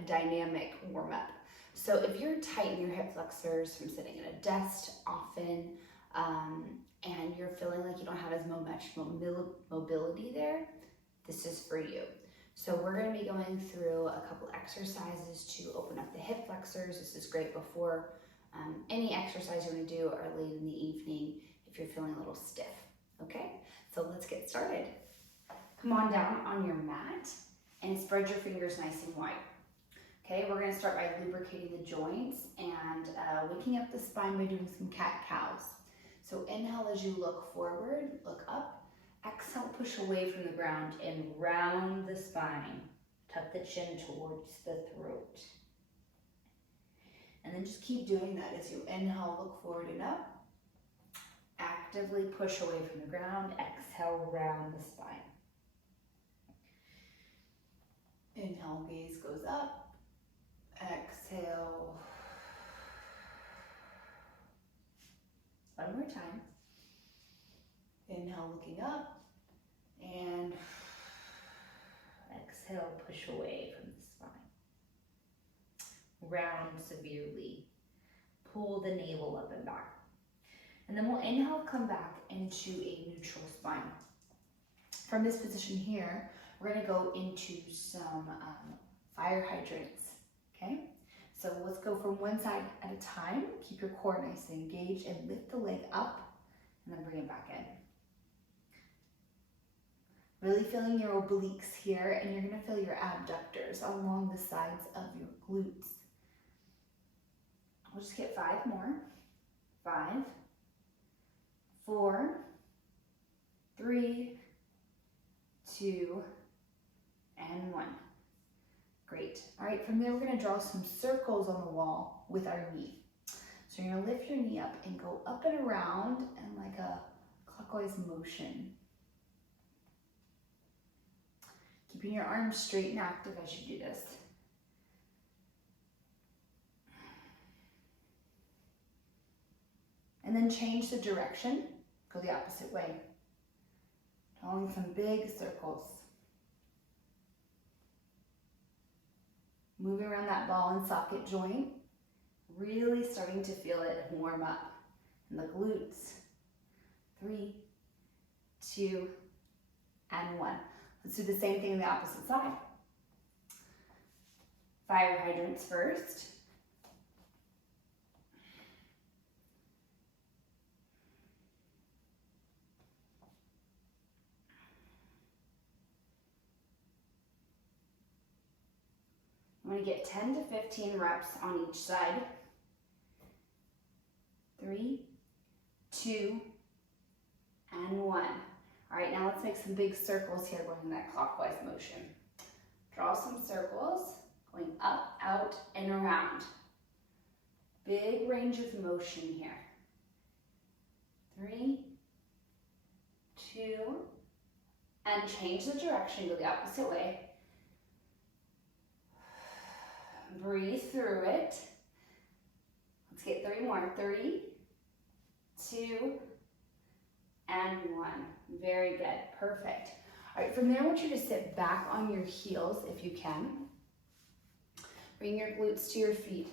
dynamic warm up. So if you're tight in your hip flexors from sitting at a desk often, and you're feeling like you don't have as much mobility there, this is for you. So we're going to be going through a couple exercises to open up the hip flexors. This is great before any exercise you want to do or late in the evening if you're feeling a little stiff. Okay, so let's get started. Come on down on your mat and spread your fingers nice and wide. Okay, we're going to start by lubricating the joints and waking up the spine by doing some cat-cows. So inhale as you look forward, look up. Exhale, push away from the ground and round the spine. Tuck the chin towards the throat. And then just keep doing that as you inhale, look forward and up. Actively push away from the ground. Exhale, round the spine. Inhale, gaze goes up. Exhale. One more time. Inhale, looking up. And exhale, push away from the spine. Round severely. Pull the navel up and back. And then we'll inhale, come back into a neutral spine. From this position here, we're going to go into some fire hydrants, okay? So let's go from one side at a time. Keep your core nice and engaged and lift the leg up and then bring it back in. Really feeling your obliques here, and you're going to feel your abductors along the sides of your glutes. We'll just get 5 more. 5, 4, 3, 2, and 1. Great. All right, from there we're going to draw some circles on the wall with our knee. So you're going to lift your knee up and go up and around in like a clockwise motion. Keeping your arms straight and active as you do this. And then change the direction, go the opposite way. Drawing some big circles. Moving around that ball and socket joint, really starting to feel it warm up in the glutes. 3, 2, and 1. Let's do the same thing on the opposite side. Fire hydrants first. I'm going to get 10 to 15 reps on each side. 3, 2, and 1. All right, now let's make some big circles here going in that clockwise motion. Draw some circles going up, out, and around. Big range of motion here. 3, 2, and change the direction, go the opposite way. Breathe through it. Let's get 3 more. 3, 2, and 1. Very good. Perfect. All right, from there I want you to sit back on your heels if you can. Bring your glutes to your feet.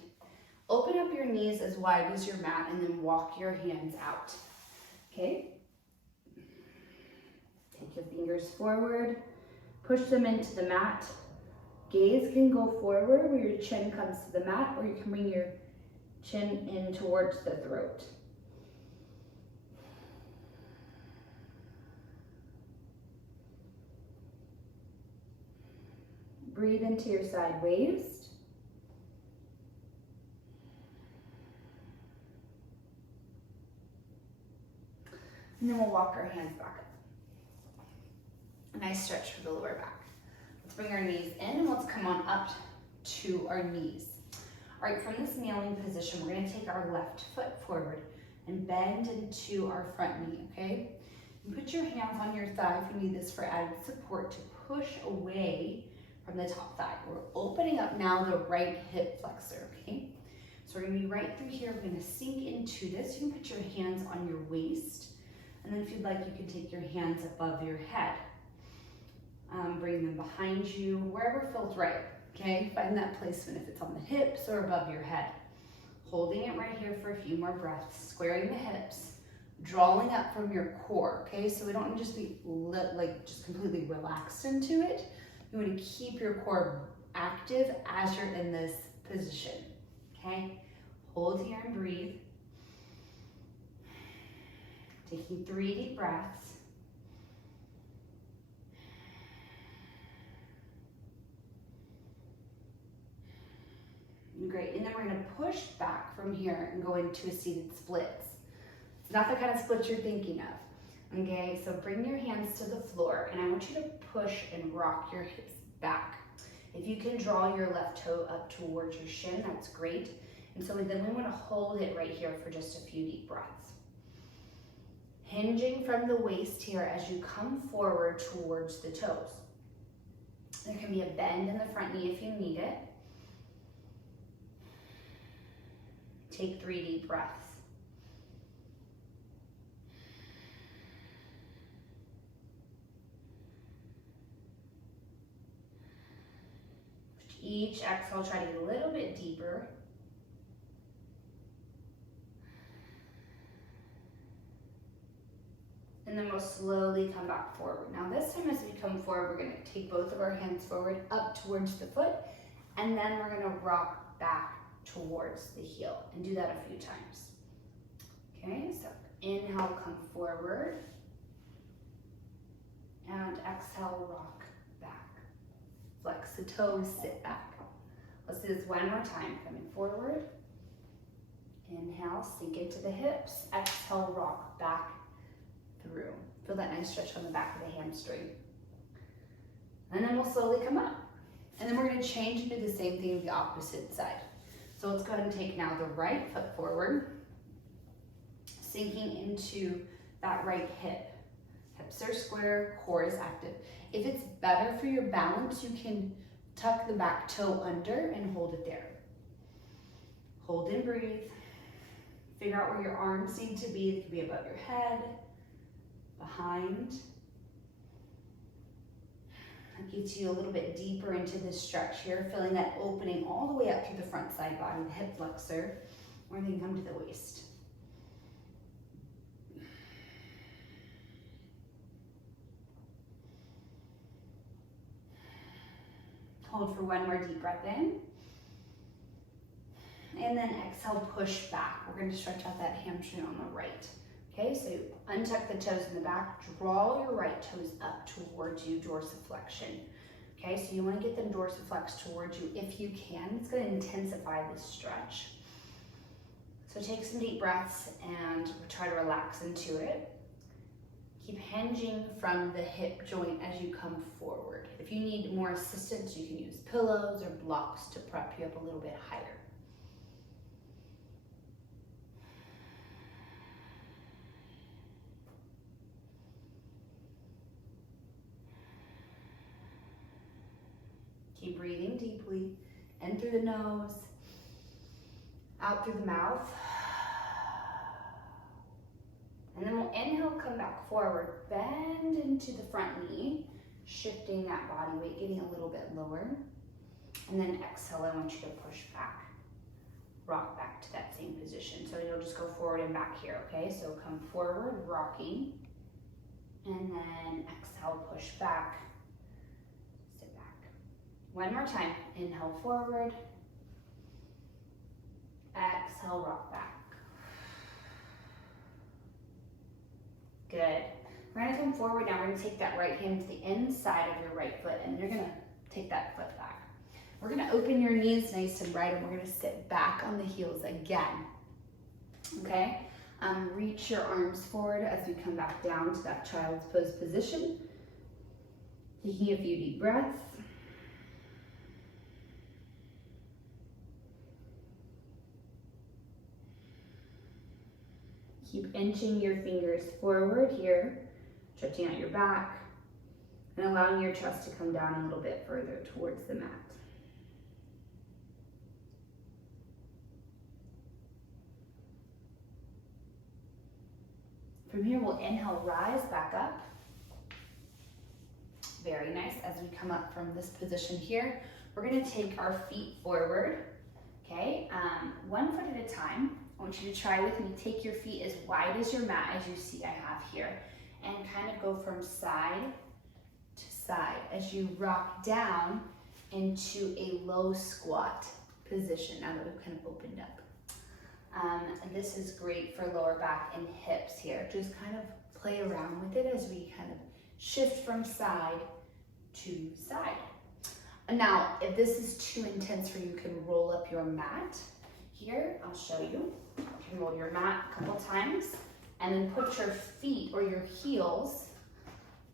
Open up your knees as wide as your mat and then walk your hands out. Okay? Take your fingers forward. Push them into the mat. Gaze can go forward where your chin comes to the mat, or you can bring your chin in towards the throat. Breathe into your side waist. And then we'll walk our hands back up. A nice stretch for the lower back. Let's bring our knees in and let's come on up to our knees. All right, from this kneeling position, we're gonna take our left foot forward and bend into our front knee, okay? And put your hands on your thigh if you need this for added support to push away from the top thigh. We're opening up now the right hip flexor, okay? So we're gonna be right through here. We're gonna sink into this. You can put your hands on your waist. And then if you'd like, you can take your hands above your head. Bring them behind you, wherever feels right. okay? Find that placement if it's on the hips or above your head. Holding it right here for a few more breaths, squaring the hips, drawing up from your core, okay? So we don't just be just completely relaxed into it. You want to keep your core active as you're in this position, okay? Hold here and breathe. Taking 3 deep breaths. Great, and then we're gonna push back from here and go into a seated splits. Not the kind of splits you're thinking of, okay? So bring your hands to the floor, and I want you to push and rock your hips back. If you can draw your left toe up towards your shin, that's great. And so then we wanna hold it right here for just a few deep breaths. Hinging from the waist here as you come forward towards the toes. There can be a bend in the front knee if you need it. Take 3 deep breaths. Each exhale, try to get a little bit deeper. And then we'll slowly come back forward. Now this time as we come forward, we're gonna take both of our hands forward up towards the foot, and then we're gonna rock back towards the heel, and do that a few times. Okay, so inhale, come forward, and exhale, rock back. Flex the toes, sit back. Let's do this one more time, coming forward. Inhale, sink into the hips. Exhale, rock back through. Feel that nice stretch on the back of the hamstring. And then we'll slowly come up. And then we're gonna change and do the same thing with the opposite side. So let's go ahead and take now the right foot forward, sinking into that right hip. Hips are square, core is active. If it's better for your balance, you can tuck the back toe under and hold it there. Hold and breathe. Figure out where your arms need to be. They can be above your head, behind. That gets you a little bit deeper into this stretch here, feeling that opening all the way up through the front side body, the hip flexor, or then come to the waist. Hold for one more deep breath in. And then exhale, push back. We're going to stretch out that hamstring on the right. Okay, so untuck the toes in the back, draw your right toes up towards you, dorsiflexion. Okay, so you want to get them dorsiflexed towards you if you can. It's going to intensify this stretch. So take some deep breaths and try to relax into it. Keep hinging from the hip joint as you come forward. If you need more assistance, you can use pillows or blocks to prep you up a little bit higher. Keep breathing deeply, in through the nose, out through the mouth. And then we'll inhale, come back forward, bend into the front knee, shifting that body weight, getting a little bit lower. And then exhale, I want you to push back, rock back to that same position. So you'll just go forward and back here, okay? So come forward, rocking, and then exhale, push back. One more time, inhale forward, exhale, rock back. Good. We're gonna come forward now. We're gonna take that right hand to the inside of your right foot, and you're gonna take that foot back. We're gonna open your knees nice and wide, and we're gonna sit back on the heels again, okay? Reach your arms forward as we come back down to that child's pose position. Taking a few deep breaths. Keep inching your fingers forward here, stretching out your back, and allowing your chest to come down a little bit further towards the mat. From here, we'll inhale, rise back up. Very nice. As we come up from this position here, We're gonna take our feet forward, okay? 1 foot at a time. I want you to try with me, take your feet as wide as your mat as you see I have here, and kind of go from side to side as you rock down into a low squat position now that we've kind of opened up. And this is great for lower back and hips here. Just kind of play around with it as we kind of shift from side to side. And now, if this is too intense for you, you can roll up your mat. Here, I'll show you. You can roll your mat a couple times and then put your feet or your heels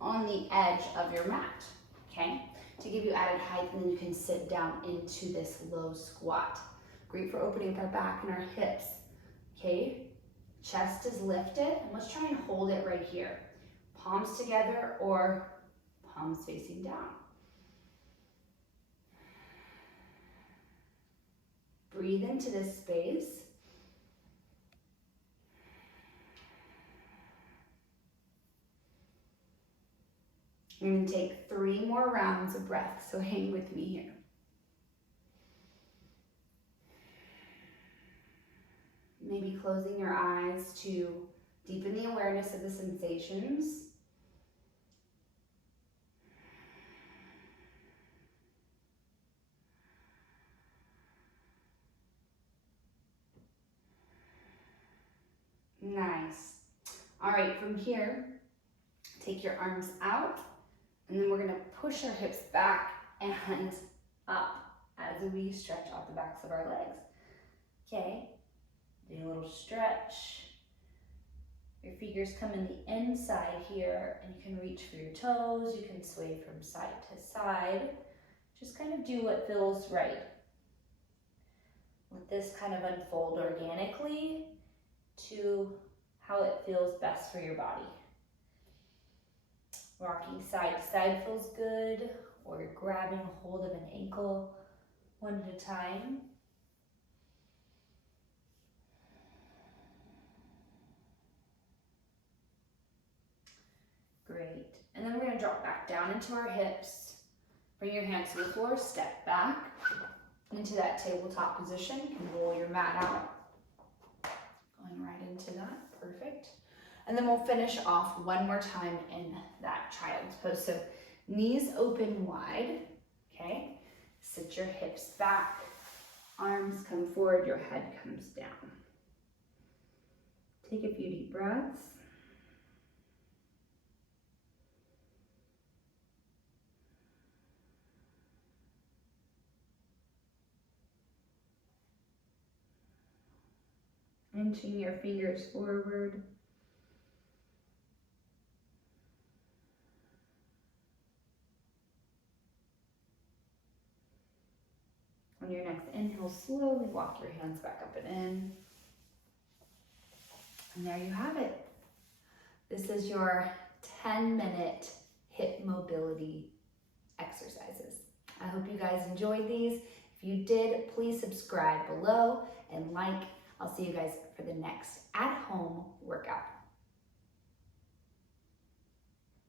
on the edge of your mat, okay? To give you added height, and then you can sit down into this low squat. Great for opening up our back and our hips, okay? Chest is lifted, and let's try and hold it right here. Palms together or palms facing down. Breathe into this space. I'm going to take 3 more rounds of breath, so hang with me here. Maybe closing your eyes to deepen the awareness of the sensations. Nice. All right, from here, take your arms out, and then we're gonna push our hips back and up as we stretch out the backs of our legs. Okay, do a little stretch. Your fingers come in the inside here, and you can reach for your toes. You can sway from side to side. Just kind of do what feels right. Let this kind of unfold organically to how it feels best for your body. Rocking side to side feels good, or grabbing a hold of an ankle one at a time. Great. And then we're going to drop back down into our hips. Bring your hands to the floor, step back into that tabletop position. You can roll your mat out. Going right into that, perfect. And then we'll finish off one more time in that child's pose. So knees open wide, okay? Sit your hips back, arms come forward, your head comes down. Take a few deep breaths. Inching your fingers forward. On your next inhale, slowly walk your hands back up and in. And there you have it. This is your 10-minute hip mobility exercises. I hope you guys enjoyed these. If you did, please subscribe below and like. I'll see you guys for the next at-home workout.